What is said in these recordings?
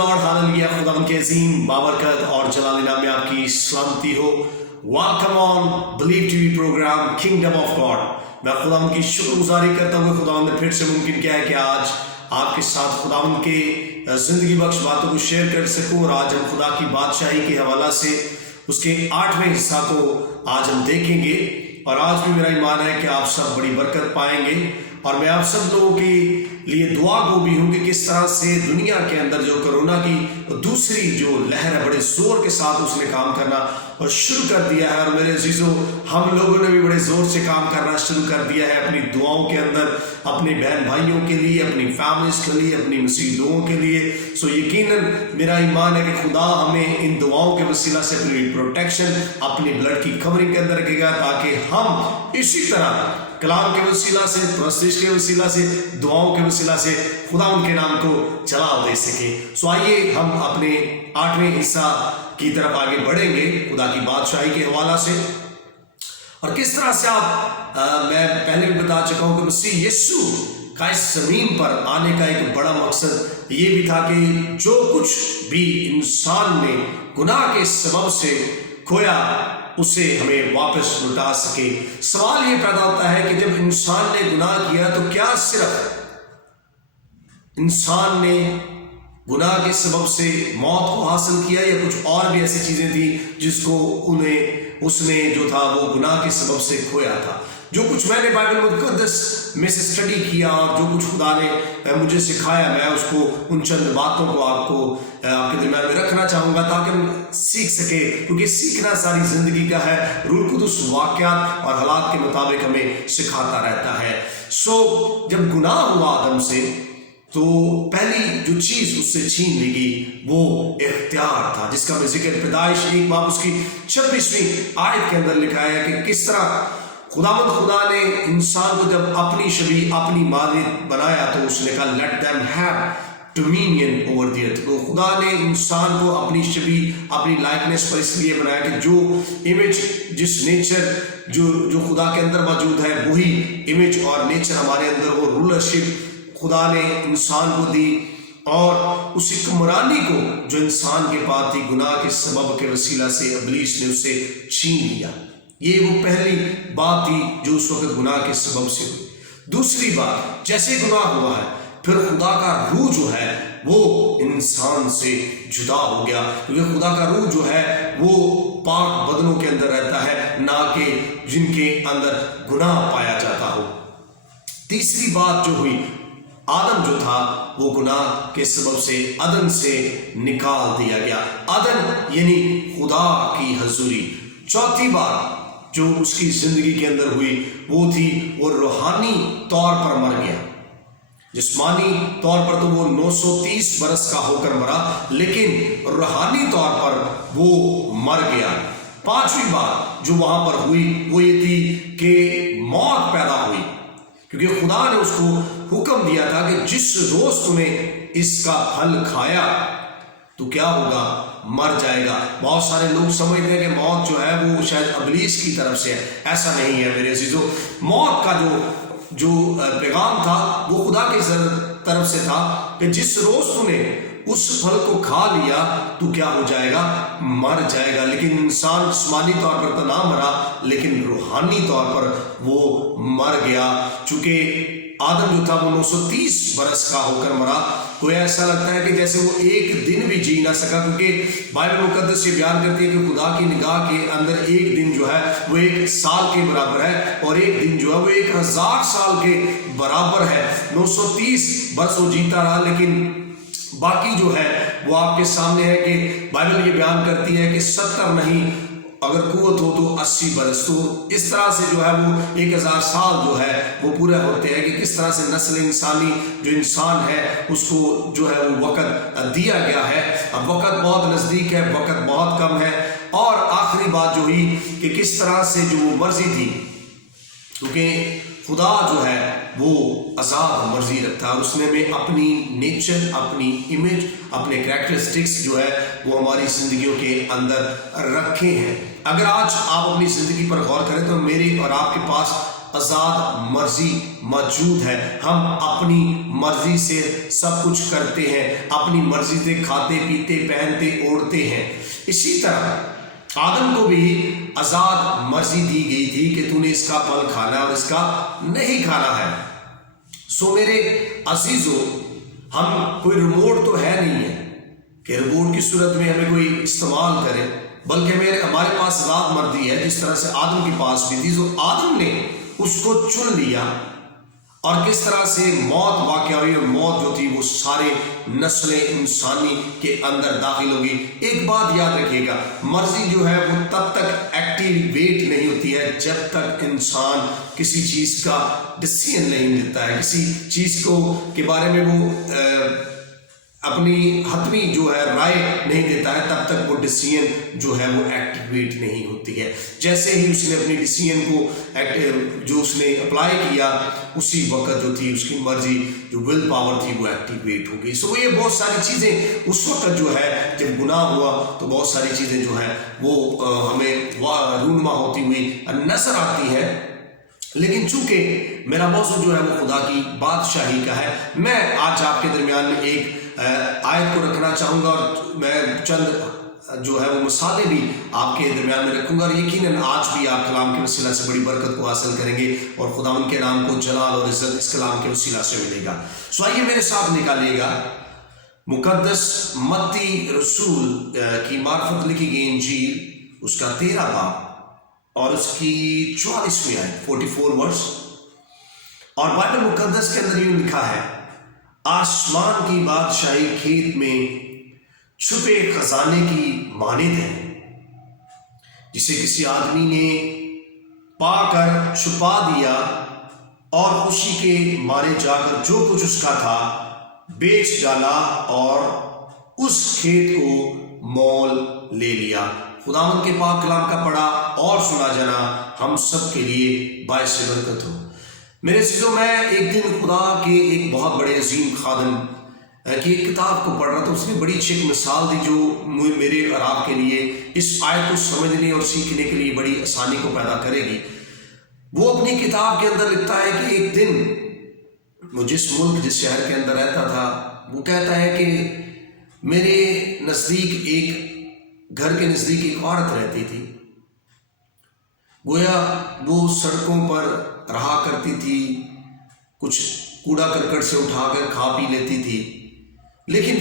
Lord, hallelujah. खुदावंद के अजीम बाबरकत और जलाली नाम में आपकी सलामती हो। Welcome on Believe TV program kingdom of God. मैं खुदावंद की शुक्रगुजारी करता हुए खुदावंद ने फिर से मुमकिन किया है कि आज आपके साथ खुदावंद के जिंदगी बख्श बातों को शेयर कर सकूं। और आज हम खुदा की बादशाही के हवाला से उसके 8वें हिस्सा को आज हम देखेंगे। और आज भी मेरा ईमान है कि आप सब बड़ी बरकत पाएंगे। और मैं आप सब लोगों के लिए दुआ गो भी हूँ कि किस तरह से दुनिया के अंदर जो कोरोना की दूसरी जो लहर है बड़े जोर के साथ उसने काम करना और शुरू कर दिया है। और मेरे अजीजों, हम लोगों ने भी बड़े जोर से काम करना शुरू कर दिया है अपनी दुआओं के अंदर, अपने बहन भाइयों के लिए, अपनी फैमिलीज के लिए, अपनी मसीह लोगों के लिए। सो यकीनन मेरा ईमान है कि खुदा हमें इन दुआओं के वसीला से अपनी प्रोटेक्शन, अपनी ब्लड की कवरिंग के अंदर रखेगा, ताकि हम इसी तरह कलाम के वसीला से, प्रस्तिश के वसीला से, दुआओं के वसीला से खुदा उनके नाम को जलाल दे सके। सो आइए हम अपने 8वें हिस्सा की तरफ आगे बढ़ेंगे खुदा की बादशाही के हवाला से। और किस तरह से मैं पहले भी बता चुका हूं कि मसीह यीशु का इस जमीन पर आने का एक बड़ा मकसद ये भी था कि जो कुछ भी इंसान ने गुनाह के सबब से खोया उसे हमें वापस लौटा सके। सवाल ये पैदा होता है कि जब इंसान ने गुनाह किया तो क्या सिर्फ इंसान ने गुनाह के सबब से मौत को हासिल किया या कुछ और भी ऐसी चीजें थी जिसको उसने जो था वो गुनाह के सबब से खोया था। जो कुछ मैंने बाइबल मुक़द्दस में से स्टडी किया और जो कुछ खुदा ने मुझे सिखाया, मैं उसको उन चंद बातों को आपके दिमाग में रखना चाहूँगा ताकि हम सीख सके, क्योंकि सीखना सारी ज़िंदगी का है। रूह कुदुस वाक़यात और हालात के मुताबिक हमें सिखाता रहता है। सो जब गुनाह हुआ आदम से तो पहली जो चीज़ उससे छीन ली गई वो इख्तियार था, जिसका मैं जिक्र पैदाइश 1 बाब उसकी 26वीं आयत के अंदर लिखा है कि किस तरह खुदा ने इंसान को जब अपनी छवि, अपनी मानद बनाया तो उसने कहा let them have dominion over the earth. तो खुदा ने इंसान को अपनी छवि, अपनी लाइकनेस पर इसलिए बनाया कि जो इमेज, जिस नेचर जो खुदा के अंदर मौजूद है वही इमेज और नेचर हमारे अंदर हो। रूलरशिप खुदा ने इंसान को दी और उस हुक्मरानी को जो इंसान के पास थी गुनाह के सबब के वसीला से इब्लीस ने उसे छीन लिया। ये वो पहली बात थी जो उस वक्त गुनाह के सबब से हुई। दूसरी बात, जैसे गुनाह हुआ है फिर खुदा का रूह जो है वो इंसान से जुदा हो गया, क्योंकि खुदा का रूह जो है वो पाक बदनों के अंदर रहता है, ना कि जिनके अंदर गुनाह पाया जाता हो। तीसरी बात जो हुई, आदम जो था वो गुनाह के सबब से अदन से निकाल दिया गया। अदन यानी खुदा की हजूरी। चौथी बात जो उसकी जिंदगी के अंदर हुई वो थी वो रूहानी तौर पर मर गया। जिस्मानी तौर पर तो वो 930 बरस का होकर मरा, लेकिन रूहानी तौर पर वो मर गया। पांचवी बात जो वहां पर हुई वो ये थी कि मौत पैदा हुई, क्योंकि खुदा ने उसको हुक्म दिया था कि जिस रोज तूने इसका फल खाया तो क्या होगा, मर जाएगा। बहुत सारे लोग समझते हैं कि मौत जो है वो शायद इब्लीस की तरफ से है। ऐसा नहीं है मेरे अजीजों। मौत का जो पैगाम था वो खुदा की तरफ से था कि जिस रोज तूने उस फल को खा लिया तो क्या हो जाएगा, मर जाएगा। लेकिन इंसान जिस्मानी तौर पर तो ना मरा, लेकिन रूहानी तौर पर वो मर गया। चूंकि आदम जो था वो 930 बरस का होकर मरा, तो ऐसा लगता है कि जैसे वो एक दिन भी जी ना सका, क्योंकि बाइबल मुक़द्दस ये बयान करती है कि खुदा की निगाह के अंदर एक दिन जो है वो 1 साल के बराबर है और एक दिन जो है वो 1000 साल के बराबर है। 930 बरस वो जीता रहा, लेकिन बाकी जो है वो आपके सामने है कि बाइबल ये बयान करती है कि 70 नहीं, अगर कुवत हो तो 80 बरस। तो इस तरह से जो है वो 1000 साल जो है वो पूरे होते हैं कि किस तरह से नस्ल इंसानी जो इंसान है उसको जो है वो वक़्त दिया गया है। अब वक़्त बहुत नज़दीक है, वक़्त बहुत कम है। और आखिरी बात जो हुई कि किस तरह से जो वो मर्जी थी, क्योंकि खुदा जो है वो आज़ाद मर्जी रखता है और उसने में अपनी नेचर, अपनी इमेज, अपने कैरेक्टरिस्टिक्स जो है वो हमारी जिंदगियों के अंदर रखे हैं। अगर आज आप अपनी जिंदगी पर गौर करें तो मेरे और आपके पास آزاد مرضی موجود ہے. ہم اپنی مرضی سے سب کچھ کرتے ہیں, اپنی مرضی سے کھاتے پیتے پہنتے اوڑھتے ہیں. اسی طرح آدم کو بھی آزاد مرضی دی گئی تھی کہ تو نے اس کا پھل کھانا ہے اور اس کا نہیں کھانا ہے. سو میرے عزیزو, ہم کوئی ریموٹ تو ہے نہیں ہے کہ ریموٹ کی صورت میں ہمیں کوئی استعمال کرے, بلکہ ہمارے پاس آزاد مرضی ہے جس طرح سے آدم کے پاس بھی تھی. سو آدم نے اس کو چن لیا اور کس طرح سے موت واقع ہوئی, اور موت جو تھی وہ سارے نسل انسانی کے اندر داخل ہوگی. ایک بات یاد رکھیے گا, مرضی جو ہے وہ تب تک ایکٹیویٹ نہیں ہوتی ہے جب تک انسان کسی چیز کا ڈیسیژن نہیں لیتا ہے, کسی چیز کو کے بارے میں وہ اپنی حتمی جو ہے رائے نہیں دیتا ہے, تب تک وہ ڈیسیژن جو ہے وہ ایکٹیویٹ نہیں ہوتی ہے. جیسے ہی اس نے اپنی ڈیسیژن کو جو اس نے اپلائی کیا, اسی وقت جو تھی اس کی مرضی جو ول پاور تھی وہ ایکٹیویٹ ہو گئی. سو یہ بہت ساری چیزیں اس وقت جو ہے جب گناہ ہوا تو بہت ساری چیزیں جو ہے وہ ہمیں رونما ہوتی ہوئی نظر آتی ہے. لیکن چونکہ میرا موضوع جو ہے وہ خدا کی بادشاہی کا ہے, میں آج آپ کے درمیان میں ایک آیت کو رکھنا چاہوں گا, اور میں چند جو ہے وہ مثالیں بھی آپ کے درمیان میں رکھوں گا, اور یقیناً آج بھی آپ کلام کے وسیلہ سے بڑی برکت کو حاصل کریں گے, اور خدا ان کے نام کو جلال اور عزت اس کلام کے وسیلہ سے ملے گا. سو آئیے میرے ساتھ نکالیے گا مقدس متی رسول کی معرفت لکھی گئی انجیل, اس کا 13 باب اور اس کی 44ویں آیت 44 ورس. اور بائبل مقدس کے اندر یوں لکھا ہے, آسمان کی بادشاہی کھیت میں چھپے خزانے کی مانند ہے, جسے کسی آدمی نے پا کر چھپا دیا اور خوشی کے مارے جا کر جو کچھ اس کا تھا بیچ ڈالا اور اس کھیت کو مول لے لیا. خداوند کے پاک کلام کا پڑھا اور سنا جانا ہم سب کے لیے باعث برکت ہو. میرے عزیزوں, میں ایک دن خدا کے ایک بہت بڑے عظیم خادم کی ایک کتاب کو پڑھ رہا تھا. اس نے بڑی اچھی ایک مثال دی جو میرے اور آپ کے لیے اس آیت کو سمجھنے اور سیکھنے کے لیے بڑی آسانی کو پیدا کرے گی. وہ اپنی کتاب کے اندر لکھتا ہے کہ ایک دن وہ جس ملک جس شہر کے اندر رہتا تھا, وہ کہتا ہے کہ میرے نزدیک ایک گھر کے نزدیک ایک عورت رہتی تھی. گویا وہ سڑکوں پر رہا کرتی تھی, کچھ کوڑا کرکٹ سے اٹھا کر کھا پی لیتی تھی, لیکن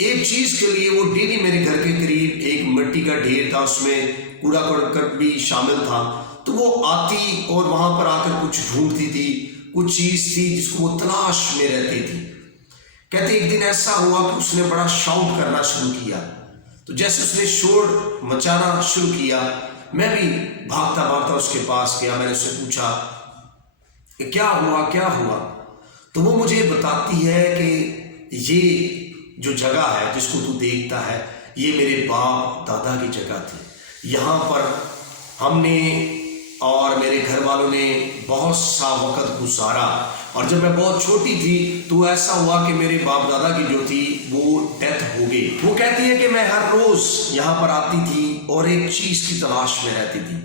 ایک چیز کے لیے وہ ڈیلی میرے گھر کے قریب ایک مٹی کا ڈھیر تھا, اس میں کوڑا کرکٹ بھی شامل تھا, تو وہ آتی اور وہاں پر آ کر کچھ ڈھونڈتی تھی, کچھ چیز تھی جس کو وہ تلاش میں رہتی تھی. کہتے ایک دن ایسا ہوا کہ اس نے بڑا شاؤٹ کرنا شروع کیا, تو جیسے اس نے شور مچانا شروع کیا, میں بھی بھاگتا بھاگتا اس کے پاس گیا. میں نے اس سے پوچھا کہ کیا ہوا. تو وہ مجھے بتاتی ہے کہ یہ جو جگہ ہے جس کو تو دیکھتا ہے, یہ میرے باپ دادا کی جگہ تھی. یہاں پر ہم نے اور میرے گھر والوں نے بہت سا وقت گزارا, اور جب میں بہت چھوٹی تھی تو ایسا ہوا کہ میرے باپ دادا کی جو تھی وہ ڈیتھ ہو گئی. وہ کہتی ہے کہ میں ہر روز یہاں پر آتی تھی اور ایک چیز کی تلاش میں رہتی تھی,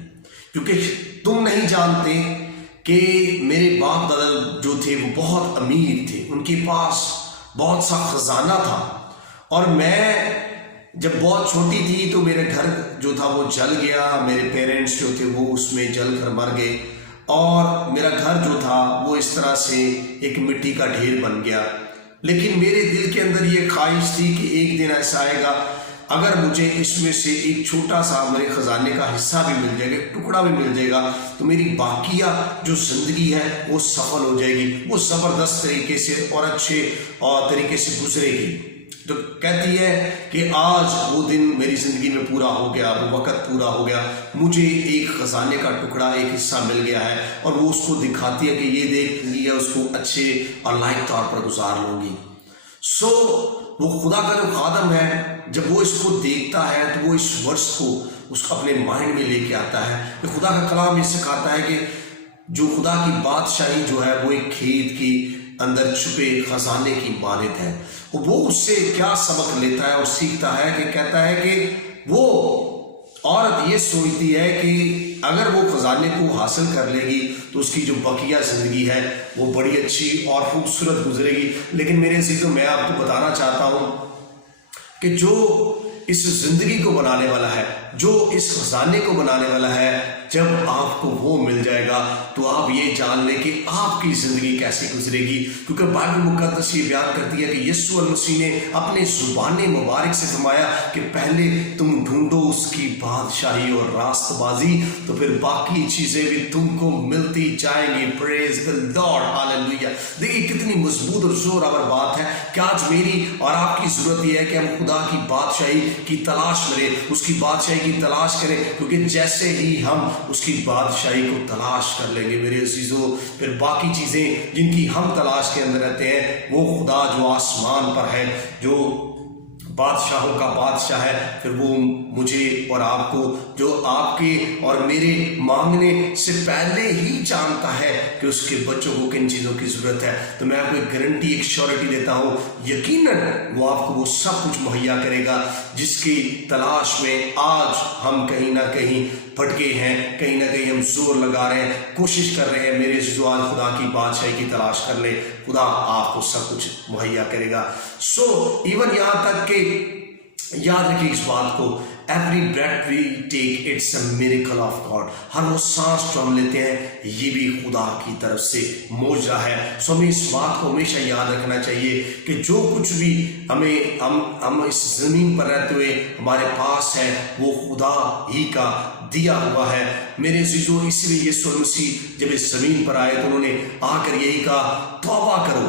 کیونکہ تم نہیں جانتے کہ میرے باپ دادا جو تھے وہ بہت امیر تھے, ان کے پاس بہت سا خزانہ تھا, اور میں جب بہت چھوٹی تھی تو میرے گھر جو تھا وہ جل گیا, میرے پیرنٹس جو تھے وہ اس میں جل کر مر گئے, اور میرا گھر جو تھا وہ اس طرح سے ایک مٹی کا ڈھیر بن گیا. لیکن میرے دل کے اندر یہ خواہش تھی کہ ایک دن ایسا آئے گا اگر مجھے اس میں سے ایک چھوٹا سا میرے خزانے کا حصہ بھی مل جائے گا, ایک ٹکڑا بھی مل جائے گا, تو میری باقیہ جو زندگی ہے وہ سفل ہو جائے گی, وہ زبردست طریقے سے اور اچھے اور طریقے سے گزرے گی. تو کہتی ہے کہ آج وہ دن میری زندگی میں پورا ہو گیا, وہ وقت پورا ہو گیا, مجھے ایک خزانے کا ٹکڑا, ایک حصہ مل گیا ہے, اور وہ اس کو دکھاتی ہے کہ یہ دیکھ لیا, اس کو اچھے اور لائق طور پر گزار لوں گی. سو وہ خدا کا جو خادم ہے, جب وہ اس کو دیکھتا ہے تو وہ اس ورس کو اس کو اپنے مائنڈ میں لے کے آتا ہے کہ خدا کا کلام یہ سکھاتا ہے کہ جو خدا کی بادشاہی جو ہے وہ ایک کھیت کی اندر چھپے خزانے کی مانند ہے. وہ اس سے کیا سبق لیتا ہے اور سیکھتا ہے کہ کہتا ہے کہ وہ عورت یہ سوچتی ہے کہ اگر وہ خزانے کو حاصل کر لے گی تو اس کی جو بقیہ زندگی ہے وہ بڑی اچھی اور خوبصورت گزرے گی. لیکن میرے عزیزوں میں آپ کو بتانا چاہتا ہوں کہ جو اس زندگی کو بنانے والا ہے, جو اس خزانے کو بنانے والا ہے, جب آپ کو وہ مل جائے گا تو آپ یہ جان لیں کہ آپ کی زندگی کیسے گزرے گی. کیونکہ بائبل مقدس یہ بیان کرتی ہے کہ یسوع المسیح نے اپنے زبان مبارک سے فرمایا کہ پہلے تم ڈھونڈو اس کی بادشاہی اور راست بازی, تو پھر باقی چیزیں بھی تم کو ملتی جائیں گی. پریز دی لارڈ, ہاللیلویہ. دیکھیے کتنی مضبوط اور زور آور بات ہے کہ آج میری اور آپ کی ضرورت یہ ہے کہ ہم خدا کی بادشاہی کی تلاش کریں, اس کی بادشاہی کی تلاش کریں. کیونکہ جیسے ہی ہم اس کی بادشاہی کو تلاش کر لیں گے میرے عزیزوں, پھر باقی چیزیں جن کی ہم تلاش کے اندر رہتے ہیں, وہ خدا جو آسمان پر ہے, جو بادشاہوں کا بادشاہ ہے, پھر وہ مجھے اور آپ کو, جو آپ کے اور میرے مانگنے سے پہلے ہی جانتا ہے کہ اس کے بچوں کو کن چیزوں کی ضرورت ہے, تو میں آپ کو ایک گارنٹی, ایک شیورٹی دیتا ہوں, یقیناً وہ آپ کو وہ سب کچھ مہیا کرے گا جس کی تلاش میں آج ہم کہیں نہ کہیں بھٹکے ہیں, کہیں نہ کہیں ہم زور لگا رہے ہیں, کوشش کر رہے ہیں. میرے عزیزو آج خدا کی بادشاہی کی تلاش کر لے, خدا آپ کو سب کچھ مہیا کرے گا. سو ایون یہاں تک کہ یاد رکھیے اس بات کو, every breath we take it's a miracle of God. ہر وہ سانس جو ہم لیتے ہیں یہ بھی خدا کی طرف سے معجزہ ہے. سو ہمیں اس بات کو ہمیشہ یاد رکھنا چاہیے کہ جو کچھ بھی ہم اس زمین پر رہتے ہوئے ہمارے پاس ہے وہ خدا ہی کا دیا ہوا ہے. میرے عزیزو اس لیے یسوع المسیح جب اس زمین پر آئے تو انہوں نے آ کر یہی کہا, توبہ کرو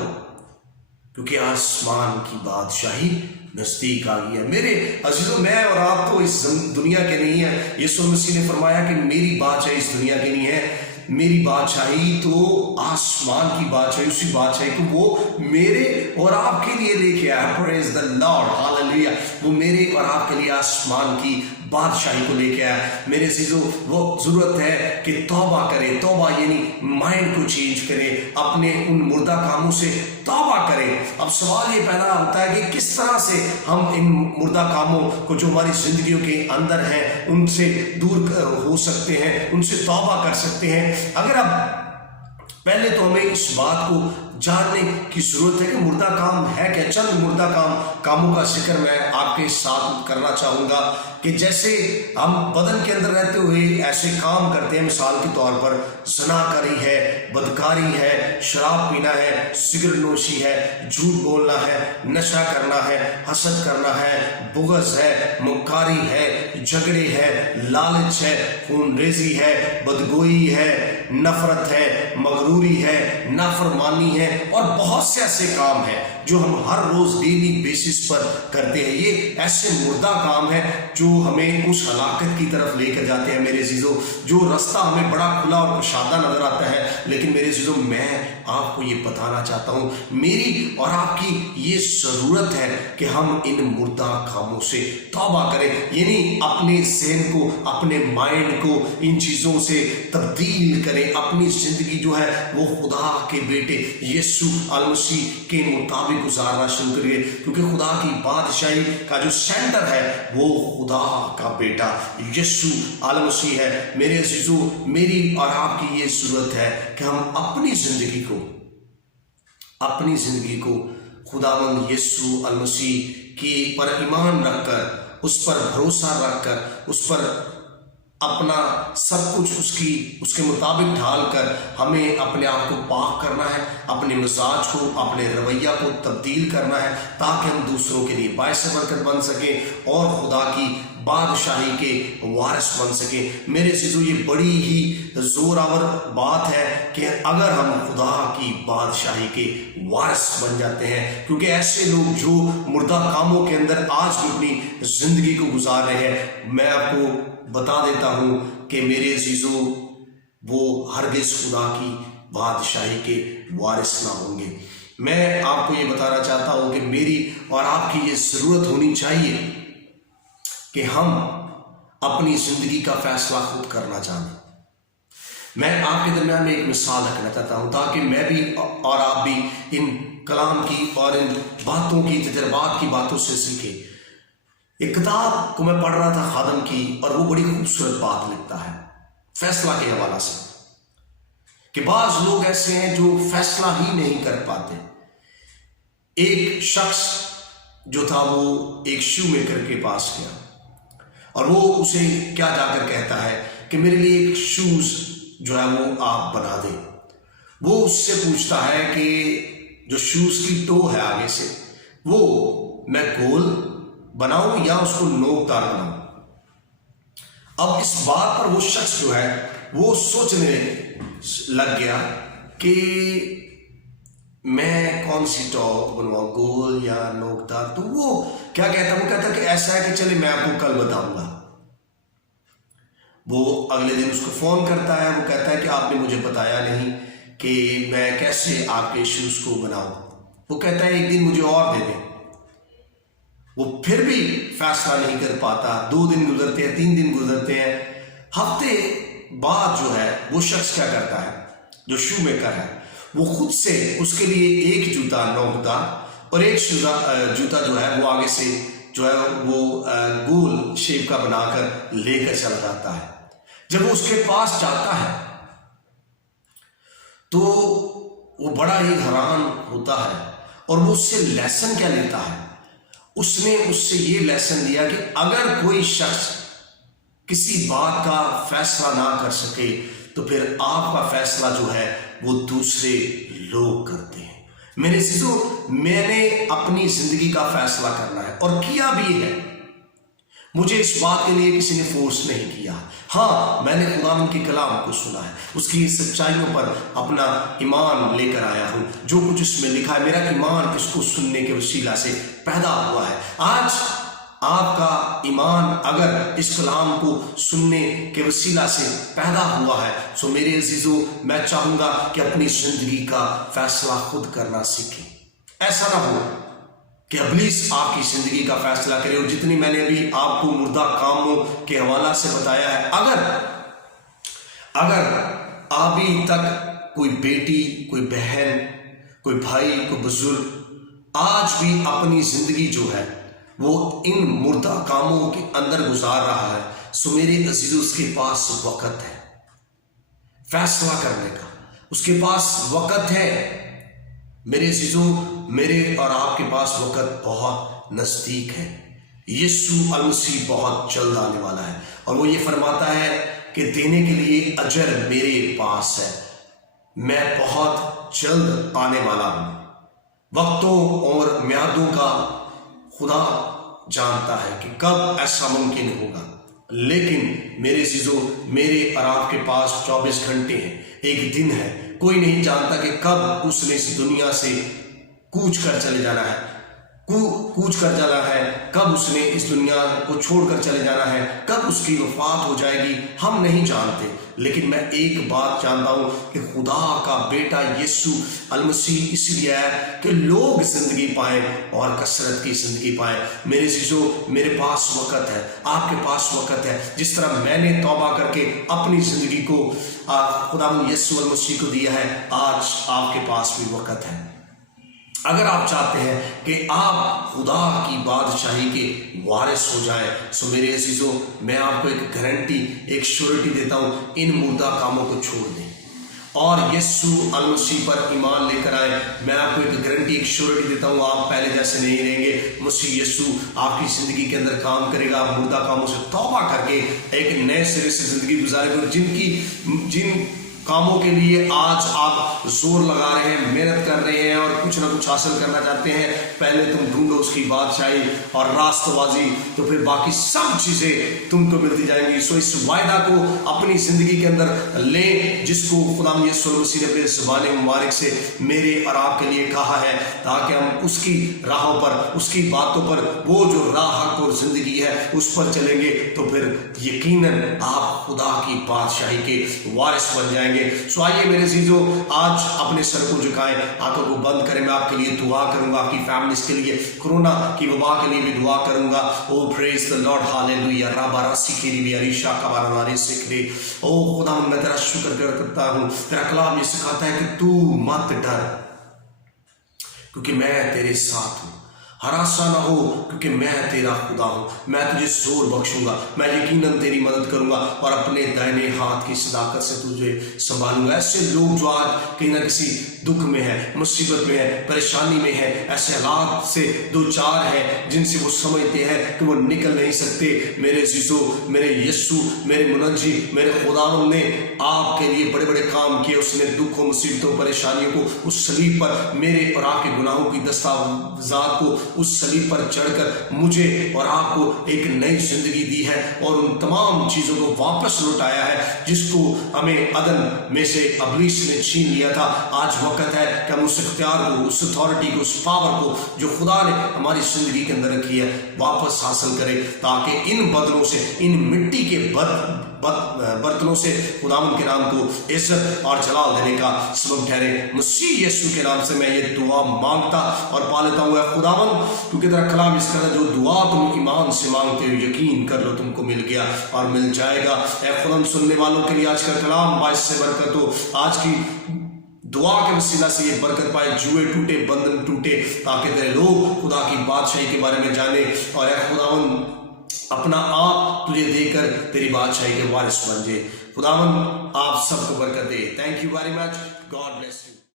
کیونکہ آسمان کی بادشاہی نزدیک آ گئی ہے. میرے عزیزو میں اور آپ تو اس دنیا کے نہیں ہیں. یسوع مسیح نے فرمایا کہ میری بادشاہی اس دنیا کی نہیں ہے, میری بادشاہی تو آسمان کی بادشاہی, اسی بادشاہی کو وہ میرے اور آپ کے لیے لے کے آیا. پریز دی لارڈ, ہاللیلویہ. وہ میرے اور آپ کے لیے آسمان کی بادشاہی کو لے کے آیا. میرے عزیزو وہ ضرورت ہے کہ توبہ کرے. توبہ یعنی مائنڈ کو چینج کرے, اپنے ان مردہ کاموں سے توبہ کرے. اب سوال یہ پیدا ہوتا ہے کہ کس طرح سے ہم ان مردہ کاموں کو جو ہماری زندگیوں کے اندر ہیں ان سے دور ہو سکتے ہیں, ان سے توبہ کر سکتے ہیں. اگر اب پہلے تو ہمیں اس بات کو جاننے کی ضرورت ہے کہ مردہ کام ہے کیا. چند مردہ کاموں کا ذکر میں آپ کے ساتھ کرنا چاہوں گا کہ جیسے ہم بدن کے اندر رہتے ہوئے ایسے کام کرتے ہیں, مثال کے طور پر زناکاری ہے, بدکاری ہے, شراب پینا ہے, سگریٹ نوشی ہے, جھوٹ بولنا ہے, نشہ کرنا ہے, حسد کرنا ہے, بغض ہے, مکاری ہے, جھگڑے ہے, لالچ ہے, خون ریزی ہے, بدگوئی ہے, نفرت ہے, مغروری ہے, نافرمانی ہے, اور بہت سے ایسے کام ہیں جو ہم ہر روز ڈیلی بیسس پر کرتے ہیں. یہ ایسے مردہ کام ہیں جو ہمیں اس ہلاکت کی طرف لے کر جاتے ہیں. میرے عزیزو جو رستہ ہمیں بڑا کھلا اور کشادہ نظر آتا ہے, لیکن میرے عزیزو میں آپ کو یہ بتانا چاہتا ہوں, میری اور آپ کی یہ ضرورت ہے کہ ہم ان مردہ کاموں سے توبہ کریں. یعنی اپنے ذہن کو, اپنے مائنڈ کو ان چیزوں سے تبدیل کریں, اپنی زندگی جو ہے وہ خدا کے بیٹے یسوع المسیح کے مطابق گزارنا شروع کریے. کیونکہ خدا کی بادشاہی کا جو سینٹر ہے وہ خدا کا بیٹا یسوع المسیح ہے. میرے عزیزو میری اور آپ کی یہ ضرورت ہے کہ ہم اپنی زندگی کو خداوند یسوع المسیح کی پر ایمان رکھ کر, اس پر بھروسہ رکھ کر, اس پر اپنا سب کچھ اس کے مطابق ڈھال کر ہمیں اپنے آپ کو پاک کرنا ہے, اپنے مزاج کو, اپنے رویہ کو تبدیل کرنا ہے, تاکہ ہم دوسروں کے لیے باعث برکت بن سکیں اور خدا کی بادشاہی کے وارث بن سکیں. میرے عزیزو یہ بڑی ہی زور آور بات ہے کہ اگر ہم خدا کی بادشاہی کے وارث بن جاتے ہیں, کیونکہ ایسے لوگ جو مردہ کاموں کے اندر آج بھی اپنی زندگی کو گزار رہے ہیں, میں آپ کو بتا دیتا ہوں کہ میرے عزیزو وہ ہرگز خدا کی بادشاہی کے وارث نہ ہوں گے. میں آپ کو یہ بتانا چاہتا ہوں کہ میری اور آپ کی یہ ضرورت ہونی چاہیے کہ ہم اپنی زندگی کا فیصلہ خود کرنا جانیں. میں آپ کے درمیان میں ایک مثال رکھنا چاہتا ہوں تاکہ میں بھی اور آپ بھی ان کلام کی اور ان باتوں کی, تجربات کی باتوں سے سیکھیں. एक किताब को मैं पढ़ रहा था खादम की, और वो बड़ी खूबसूरत बात लिखता है फैसला के हवाला से, कि बाज लोग ऐसे हैं जो फैसला ही नहीं कर पाते। एक शख्स जो था वो एक शू मेकर के पास गया और वो उसे क्या जाकर कहता है कि मेरे लिए एक शूज जो है वो आप बना दें। वो उससे पूछता है कि जो शूज की टो है आगे से, वो मैं गोल बनाऊं या उसको नोकदार बनाऊं। अब इस बात पर वो शख्स जो है वो सोचने लग गया कि मैं कौन सी टॉप बनवाऊं, गोल या नोकदार। तो वो क्या कहता है, वो कहता है कि ऐसा है कि चले मैं आपको कल बताऊंगा। वो अगले दिन उसको फोन करता है, वो कहता है कि आपने मुझे बताया नहीं कि मैं कैसे आपके शूज को बनाऊं। वो कहता है एक दिन मुझे और दे दें। वो फिर भी फैसला नहीं कर पाता। 2 दिन गुजरते हैं, 3 दिन गुजरते हैं, हफ्ते बाद जो है वो शख्स क्या करता है, जो शू मेकर है, वो खुद से उसके लिए एक जूता नोकदार और एक जूता जो है वो आगे से जो है वो गोल शेप का बनाकर लेकर चला जाता है। जब वो उसके पास जाता है तो वो बड़ा ही हैरान होता है और वो उससे लेसन क्या लेता है। उसने उससे ये लेसन दिया कि अगर कोई शख्स किसी बात का फैसला ना कर सके तो फिर आपका फैसला जो है वो दूसरे लोग करते हैं। मेरे चीजों, मैंने अपनी जिंदगी का फैसला करना है और किया भी है। मुझे इस बात के लिए किसी ने फोर्स नहीं किया। हाँ, मैंने खुदा के कलाम को सुना है, उसकी सच्चाइयों पर अपना ईमान लेकर आया हूं। जो कुछ उसमें लिखा है, मेरा ईमान इसको सुनने के वसीला से पैदा हुआ है। आज आपका ईमान अगर इस कलाम को सुनने के वसीला से पैदा हुआ है तो मेरे अजीजों, मैं चाहूंगा कि अपनी जिंदगी का फैसला खुद करना सीखें। ऐसा ना हो कि इब्लीस आपकी जिंदगी का फैसला करे। और जितनी मैंने अभी आपको मुर्दा कामों के हवाला से बताया है, अगर अभी तक कोई बेटी, कोई बहन, कोई भाई, कोई बुजुर्ग आज भी अपनी जिंदगी जो है वो इन मुर्दा कामों के अंदर गुजार रहा है, सो मेरे अजीजों, उसके पास वक़्त है फैसला करने का, उसके पास वक़्त है। मेरे अजीजों, मेरे और आपके पास वक़्त बहुत नज़दीक है। यीशु अलमसीह बहुत जल्द आने वाला है और वो ये फरमाता है कि देने के लिए अजर मेरे पास है, मैं बहुत जल्द आने वाला हूँ। वक्तों और म्यादों का खुदा जानता है कि कब ऐसा मुमकिन होगा, लेकिन मेरे चीजों, मेरे और आपके पास 24 घंटे हैं, एक दिन है। कोई नहीं जानता कि कब उसने इस दुनिया से कूच कर चले जाना है, कूच कर जाना है, कब उसने इस दुनिया को छोड़कर चले जाना है, कब उसकी वफात हो जाएगी, हम नहीं जानते। लेकिन मैं एक बात जानता हूं कि खुदा का बेटा यीशु अलमसीह इसलिए है कि लोग जिंदगी पाएं और कसरत की जिंदगी पाएं। मेरे चीजों, मेरे पास वक़्त है, आपके पास वक़्त है। जिस तरह मैंने तौबा करके अपनी जिंदगी को खुदा यीशु अलमसीह को दिया है, आज आपके पास भी वक़्त है। अगर आप चाहते हैं कि आप खुदा की बादशाही के वारिस हो जाएं, सो मेरे अजीजों, मैं आपको एक गारंटी, एक श्योरिटी देता हूं, इन मुर्दा कामों को छोड़ दें और यीशु अलमसीह पर ईमान लेकर आए। मैं आपको एक गारंटी, एक श्योरिटी देता हूं, आप पहले जैसे नहीं रहेंगे। मसीह यीशु आपकी जिंदगी के अंदर काम करेगा। आप मुर्दा कामों से तौबा करके एक नए सिरे से जिंदगी गुजारेंगे। जिन कामों के लिए आज आप जोर लगा रहे हैं, मेहनत कर रहे हैं और कुछ ना कुछ हासिल करना चाहते हैं, पहले तुम ढूंढो उसकी बादशाही और रास्तबाजी, तो फिर बाकी सब चीजें तुमको मिलती जाएंगी। सो इस वायदा को अपनी जिंदगी के अंदर लें, जिसको खुदा यीशु मसीह ने अपने ज़बान मुबारक से मेरे और आपके लिए कहा है, ताकि हम उसकी राहों पर, उसकी बातों पर, वो जो राह और जिंदगी है उस पर चलेंगे, तो फिर यकीनन आप खुदा की बादशाही के वारिस बन जाएंगे। सो आइए मेरे अजीजों, आज अपने सर को झुकाएं, आंखों को बंद करें। मैं आपके लिए दुआ करूंगा, आपकी फैमिलीज के लिए, कोरोना की वबा के लिए भी दुआ करूंगा। ओ प्रेज द लॉर्ड, हालेलुया। रबा रासी के लिए अरीशा का बारानारे सिखरे। ओ खुदा, मैं तेरा शुक्र करता हूं, तेरा कलाम ये सिखाता है कि तू मत डर, क्योंकि मैं तेरे साथ हूं। हरासा ना हो, क्योंकि मैं तेरा खुदा हूँ। मैं तुझे जोर बख्शूंगा, मैं यकीनन तेरी मदद करूंगा और अपने दाहिने हाथ की सदाकत से तुझे संभालूंगा। ऐसे लोग जो आज कहीं ना किसी दुख में है, मुसीबत में है, परेशानी में है, ऐसे हालात से दो चार है जिनसे वो समझते हैं कि वो निकल नहीं सकते, मेरे अजीजों, मेरे यस्सु, मेरे मुनज्जी, मेरे खुदावंद ने आपके लिए बड़े बड़े काम किए। उसने दुखों, मुसीबतों, परेशानियों को उस सलीब पर, मेरे और आपके गुनाहों की दस्तावेजात को उस सलीब पर चढ़कर मुझे और आपको एक नई जिंदगी दी है और उन तमाम चीजों को वापस लौटाया है जिसको हमें अदन में से अबलीस ने छीन लिया था। आज वक्त है कि हम उस इख्तियार को, उस अथॉरिटी को, उस पावर को जो खुदा ने हमारी जिंदगी के अंदर रखी है वापस हासिल करें, ताकि इन बदलों से, इन मिट्टी के बर्तनों से खुदावंद के नाम को इज्जत और जलाल देने का सबब ठहरे। मसीह यीशु के नाम से मैं ये दुआ मांगता और पा लेता हूँ। खुदावंद, क्योंकि तेरा कलाम इस तरह, जो दुआ तुम ईमान से मांगते हो यकीन कर लो तुमको मिल गया और मिल जाएगा। ऐ खुदा, सुनने वालों के लिए आज का कलाम बाइस से बरकत हो। आज की दुआ के वसीला से ये बरकत पाए, जुए टूटे, बंधन टूटे, ताकि तेरे लोग खुदा की बादशाही के बारे में जाने और ऐ खुदावंद अपना आप तुझे देकर तेरी बादशाही के वारिस बन जाए। खुदावंद आप सबको बरकत दे। Thank you very much. God bless you.